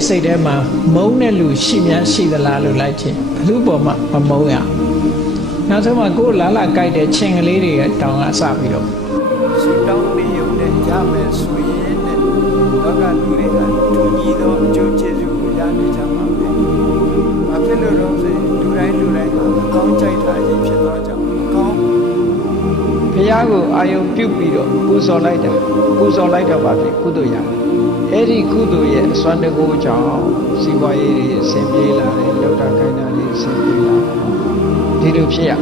ရဲ့စိတ်ထဲမှာမုန်းတဲ့လူရှိများရှိသလားလို့လိုက်ချင်းဘလူပေါ်မှာမမုန်းရနောက်ဆုံးမှကိုယ်လာလာကြိုက်တဲ့ချင်းကလေးတွေတောင်းအစပြီးတော့ဆုတောင်းနေုံနဲ့ရမယ်ဆိုရင်တဲ့လောကလူတွေကတူညီသောအကျိုးကျေးဇူးကိုရနေကြမှာပဲ။ဘာဖြစ်လို့တော့ဆိုရင်လူတိုင်းကအကောင်းကြိုက်တာကြီးဖြစ်တော့ကြောင့်အကောင်းဘုရားကိုအာယုံပြုတ်ပြီးတော့ပူဇော်လိုက်တော့ပါပြီကုသိုလ်ရအဲ့ဒီကုသိုလ်ရဲ့အစွမ်းတကူကြောင့်စီးပွားရေးတွေအဆင်ပြေလာတယ်လောက်တာခိုင်းတာတွေအဆင်ပြေလာတယ်ဒီလိုဖြစ်ရ